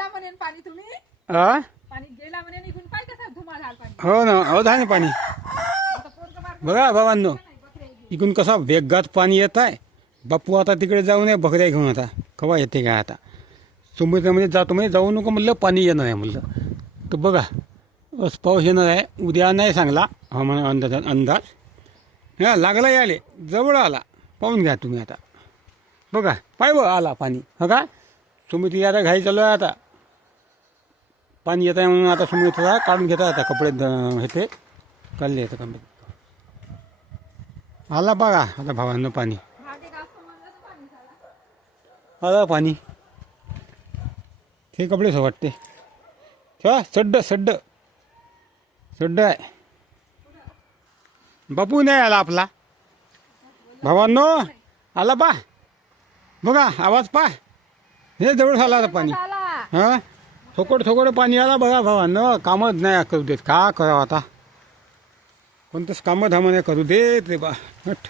गेला पाणी तुम्ही? हा पाणी गेला म्हणे निघून पाय कसं धुमा झाला पाणी? हो ना हो आहे ना पाणी. आता पोरगं बारकं बघा बाबांनो नाही, बकऱ्या घेऊन. इकडून कसा वेगात पाणी येत आहे. बापू आता तिकडे जाऊ नये बकऱ्या घेऊन आता. कवा येते काय आता? समुद्रामध्ये जातो म्हणजे जाऊ नको म्हणलं पाणी येणार आहे म्हणलं. तर बघा अस पाऊस येणार आहे. उद्या नाही सांगला हवामान अंदाज अंदाज. हा लागला याले जवळ आला. पाहून घ्या तुम्ही आता. बघा पाय बघ आला पाणी. हो का? समुद्री आता घाई चालू आहे आता. पाणी येत आहे म्हणून आता समुद्राचा काढून घेता आता कपडे द- हे ते. काढले येतं कपडे. आला बघा आता भावांना पाणी. झाला आला पाणी. ते कपडे सो वाटते. ठेवा सड्ड सड्ड. सड्ड आहे. बापू नाही आला आपला. भावांनो आला पा. बघा आवाज पा. हे जवळ आला आता पाणी. झाला हा? थोकड थोकड पाणी आला बघा भावांनो कामच नाही करू देत. का करावं आता? कोणतंच कामं धामं नाही करू देत रे बा. हट.